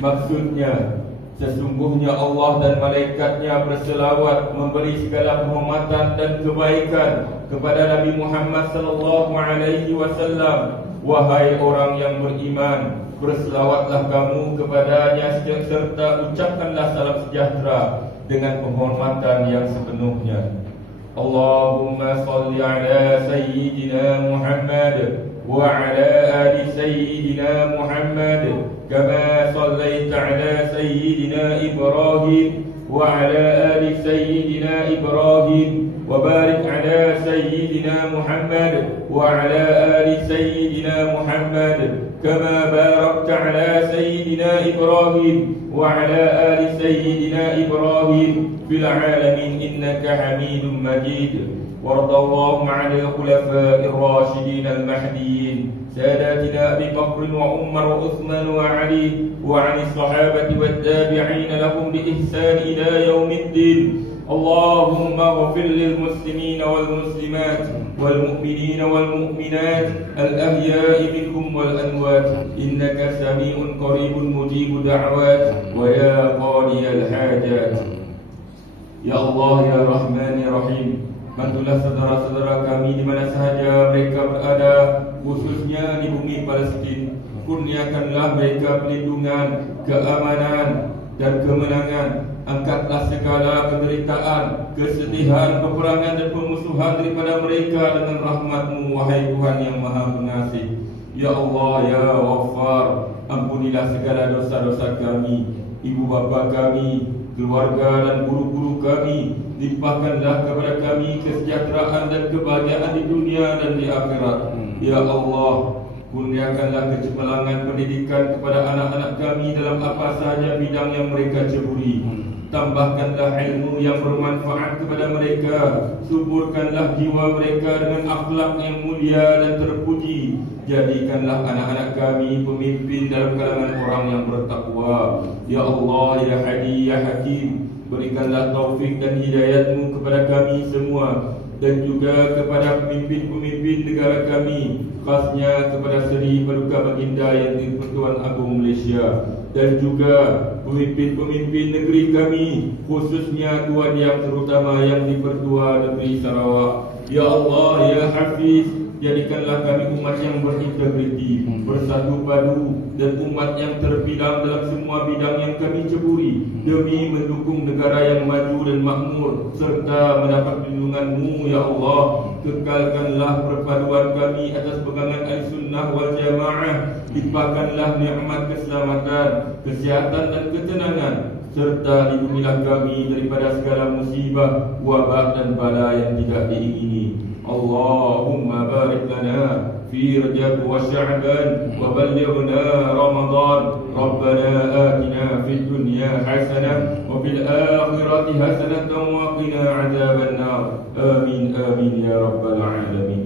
Maksudnya, sesungguhnya Allah dan malaikatnya berselawat memberi segala penghormatan dan kebaikan kepada Nabi Muhammad sallallahu alaihi wasallam. Wahai orang yang beriman, berselawatlah kamu kepadanya serta ucapkanlah salam sejahtera dengan penghormatan yang sepenuhnya. Allahumma salli ala Sayyidina Muhammad wa ala ali Sayyidina Muhammad kama sallaita ala Sayyidina Ibrahim wa ala ali Sayyidina Ibrahim وبارك على سيدنا محمد وعلى آل سيدنا محمد كما باركت على سيدنا إبراهيم وعلى آل سيدنا إبراهيم في العالمين إنك حميد مجيد. وارض اللهم عن الخلفاء الراشدين المهديين ساداتنا أبي بكر وعمر وعثمان وعلي وعن الصحابة والتابعين لهم بإحسان إلى يوم الدين. اللهم اغفر للمسلمين والمسلمات والمؤمنين والمؤمنات الأحياء منهم والأموات إنك سميع قريب مجيب دعوات ويا قاضي الحاجات. Ya Allah, Ya Rahman, Ya Rahim, bantulah saudara-saudara kami di mana sahaja mereka berada, khususnya di bumi Palestin. Kurniakanlah mereka perlindungan, keamanan dan kemenangan. Angkatlah segala penderitaan, kesedihan, peperangan dan pemusuhan daripada mereka dengan rahmat-Mu, wahai Tuhan yang Maha Pengasih. Ya Allah, Ya Ghaffar, ampunilah segala dosa-dosa kami, ibu bapa kami, keluarga dan guru-guru kami. Limpahkanlah kepada kami kesejahteraan dan kebahagiaan di dunia dan di akhirat. Ya Allah, kurniakanlah kecemerlangan pendidikan kepada anak-anak kami dalam apa sahaja bidang yang mereka ceburi. Tambahkanlah ilmu yang bermanfaat kepada mereka. Suburkanlah jiwa mereka dengan akhlak yang mulia dan terpuji. Jadikanlah anak-anak kami pemimpin dalam kalangan orang yang bertakwa. Ya Allah, Ya Hadi, Ya Hakim, berikanlah taufik dan hidayat-Mu kepada kami semua dan juga kepada pemimpin-pemimpin negara kami, khasnya kepada Seri Paduka Baginda Yang di-Pertuan Agong Malaysia dan juga pemimpin-pemimpin negeri kami, khususnya Tuan Yang terutama Yang di-Pertua Negeri Sarawak. Ya Allah, Ya Hafiz, jadikanlah kami umat yang berintegriti, bersatu padu dan umat yang terbilang dalam semua bidang yang kami ceburi demi mendukung negara yang maju dan makmur serta mendapat perlindungan-Mu. Ya Allah, kekalkanlah perpaduan kami atas pegangan Ahlussunnah wal Jamaah. Limpahkanlah nikmat keselamatan, kesihatan dan ketenangan serta lindungilah kami daripada segala musibah, wabak dan bala yang tidak diingini. Allahumma barik lana fi Rajab wa Sya'ban wa ballighna Ramadan. Rabbana atina fid dunya hasanah wa fil akhirati hasanah wa qina adzaban nar. Amin amin ya rabbal alamin.